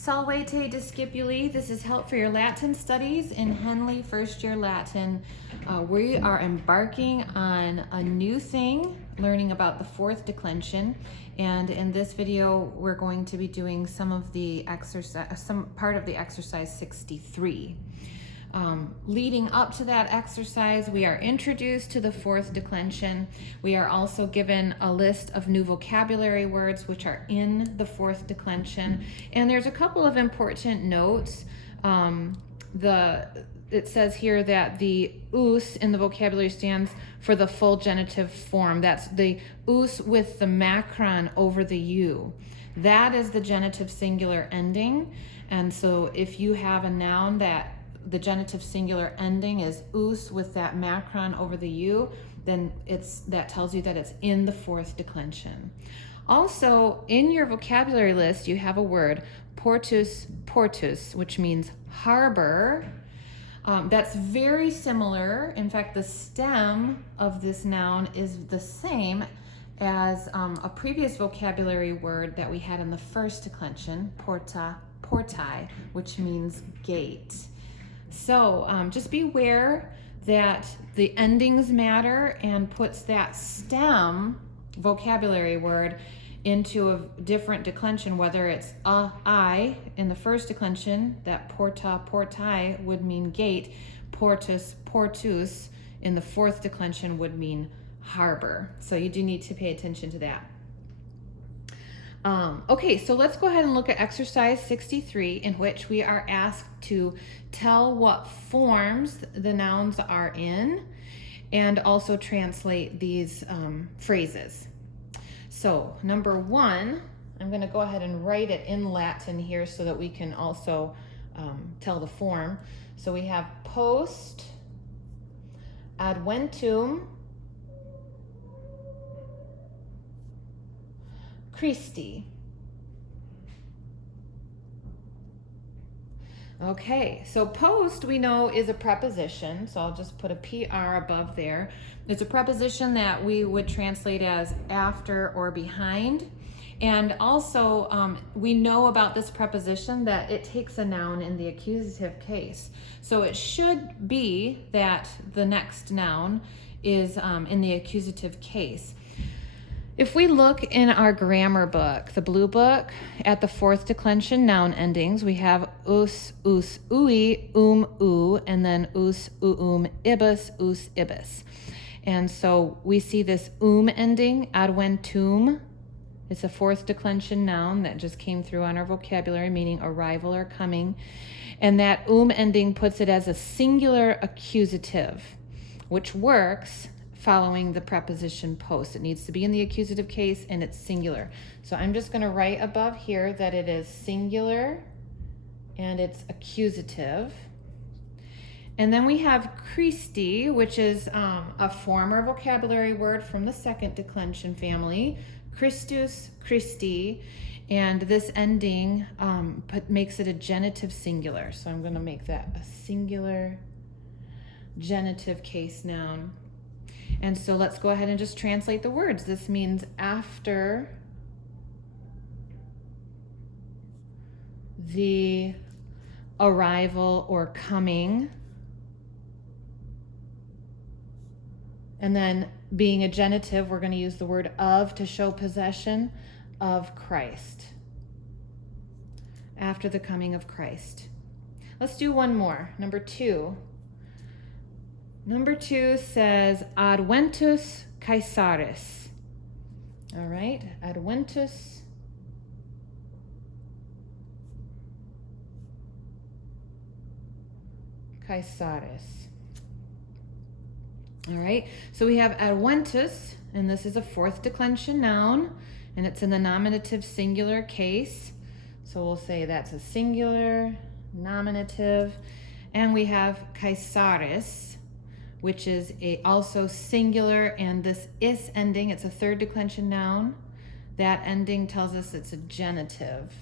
Salvete discipuli. This is help for your Latin studies in Henle first year Latin. We are embarking on a new thing, learning about the fourth declension. And in this video, we're going to be doing some part of the exercise 63. Leading up to that exercise, we are introduced to the fourth declension. We are also given a list of new vocabulary words which are in the fourth declension. And there's a couple of important notes. It says here that the us in the vocabulary stands for the full genitive form. That's the us with the macron over the u. That is the genitive singular ending. And so if you have a noun that the genitive singular ending is us with that macron over the u, then that tells you that it's in the fourth declension. Also, in your vocabulary list, you have a word, portus, which means harbor. That's very similar. In fact, the stem of this noun is the same as a previous vocabulary word that we had in the first declension, portai, which means gate. So just beware that the endings matter and puts that stem vocabulary word into a different declension, whether it's I in the first declension, that portai would mean gate, portus in the fourth declension would mean harbor. So you do need to pay attention to that. Okay, so let's go ahead and look at exercise 63, in which we are asked to tell what forms the nouns are in and also translate these phrases. So number one, I'm going to go ahead and write it in Latin here so that we can also tell the form. So we have post adventum Christi. Okay, so post we know is a preposition, so I'll just put a PR above there. It's a preposition that we would translate as after or behind. And also we know about this preposition that it takes a noun in the accusative case. So it should be that the next noun is in the accusative case. If we look in our grammar book, the blue book, at the fourth declension noun endings, we have us, ui, u, and then us, ibis, ibis. And so we see this ending, adventum. It's a fourth declension noun that just came through on our vocabulary, meaning arrival or coming. And that ending puts it as a singular accusative, which works following the preposition post. It needs to be in the accusative case and it's singular. So I'm just going to write above here that it is singular and it's accusative. And then we have Christi, which is a former vocabulary word from the second declension family, Christus, Christi, and this ending makes it a genitive singular. So I'm going to make that a singular genitive case noun. And so let's go ahead and just translate the words. This means after the arrival or coming. And then being a genitive, we're going to use the word of to show possession of Christ. After the coming of Christ. Let's do one more. Number two. Number two says adventus Caesaris. All right, adventus Caesaris. All right, so we have adventus, and this is a fourth declension noun, and it's in the nominative singular case. So we'll say that's a singular nominative. And we have Caesaris, which is also singular, and this is ending, it's a third declension noun. That ending tells us it's a genitive.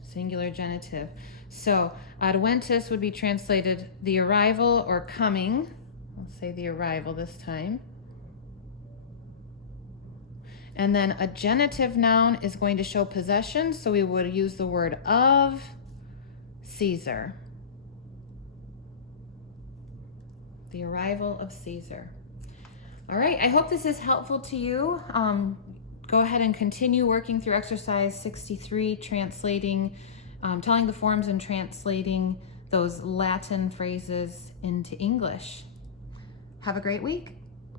Singular genitive. So adventus would be translated the arrival or coming. I'll say the arrival this time. And then a genitive noun is going to show possession, so we would use the word of Caesar. The arrival of Caesar. All right, I hope this is helpful to you. Go ahead and continue working through exercise 63, translating, telling the forms and translating those Latin phrases into English. Have a great week.